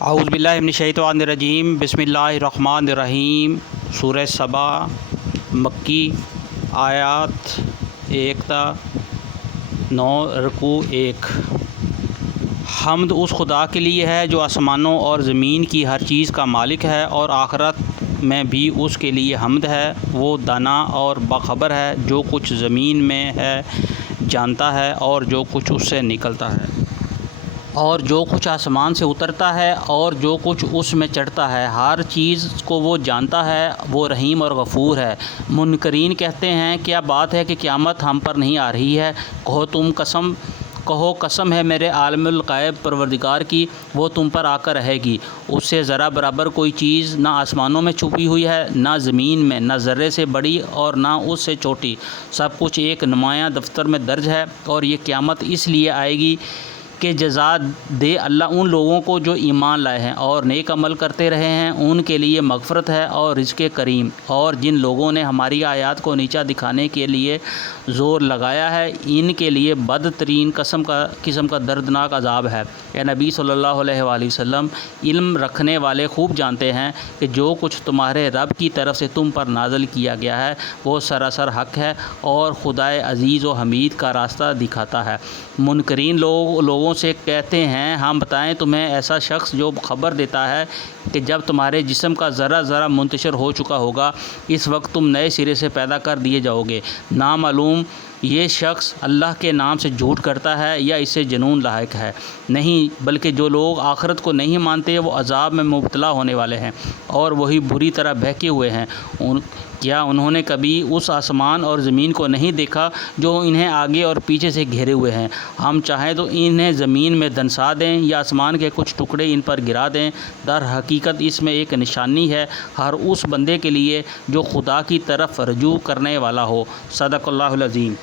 اعوذ باللہ من الشیطان الرجیم، بسم اللہ الرحمن الرحیم۔ سورہ سبا مکی، آیات 1 تا 9، رکوع 1۔ حمد اس خدا کے لیے ہے جو آسمانوں اور زمین کی ہر چیز کا مالک ہے، اور آخرت میں بھی اس کے لیے حمد ہے۔ وہ دانا اور باخبر ہے، جو کچھ زمین میں ہے جانتا ہے، اور جو کچھ اس سے نکلتا ہے، اور جو کچھ آسمان سے اترتا ہے، اور جو کچھ اس میں چڑھتا ہے، ہر چیز کو وہ جانتا ہے۔ وہ رحیم اور غفور ہے۔ منکرین کہتے ہیں، کیا بات ہے کہ قیامت ہم پر نہیں آ رہی ہے؟ کہو قسم ہے میرے عالم الغیب پروردگار کی، وہ تم پر آ کر رہے گی۔ اس سے ذرا برابر کوئی چیز نہ آسمانوں میں چھپی ہوئی ہے، نہ زمین میں، نہ ذرے سے بڑی اور نہ اس سے چھوٹی۔ سب کچھ ایک نمایاں دفتر میں درج ہے، اور یہ قیامت اس لیے آئے گی کہ جزا دے اللہ ان لوگوں کو جو ایمان لائے ہیں اور نیک عمل کرتے رہے ہیں، ان کے لیے مغفرت ہے اور رزق کریم۔ اور جن لوگوں نے ہماری آیات کو نیچا دکھانے کے لیے زور لگایا ہے، ان کے لیے بدترین قسم کا دردناک عذاب ہے۔ اے نبی صلی اللہ علیہ وآلہ وسلم، علم رکھنے والے خوب جانتے ہیں کہ جو کچھ تمہارے رب کی طرف سے تم پر نازل کیا گیا ہے وہ سراسر حق ہے، اور خدائے عزیز و حمید کا راستہ دکھاتا ہے۔ منکرین لوگوں سے کہتے ہیں، ہم بتائیں تمہیں ایسا شخص جو خبر دیتا ہے کہ جب تمہارے جسم کا ذرہ ذرہ منتشر ہو چکا ہوگا، اس وقت تم نئے سرے سے پیدا کر دیے جاؤ گے۔ نامعلوم یہ شخص اللہ کے نام سے جھوٹ کرتا ہے یا اسے جنون لاحق ہے؟ نہیں، بلکہ جو لوگ آخرت کو نہیں مانتے وہ عذاب میں مبتلا ہونے والے ہیں، اور وہی بری طرح بہکے ہوئے ہیں۔ کیا انہوں نے کبھی اس آسمان اور زمین کو نہیں دیکھا جو انہیں آگے اور پیچھے سے گھیرے ہوئے ہیں؟ ہم چاہیں تو انہیں زمین میں دنسا دیں یا آسمان کے کچھ ٹکڑے ان پر گرا دیں۔ در حقیقت اس میں ایک نشانی ہے ہر اس بندے کے لیے جو خدا کی طرف رجوع کرنے والا ہو۔ صدق اللہ العظیم۔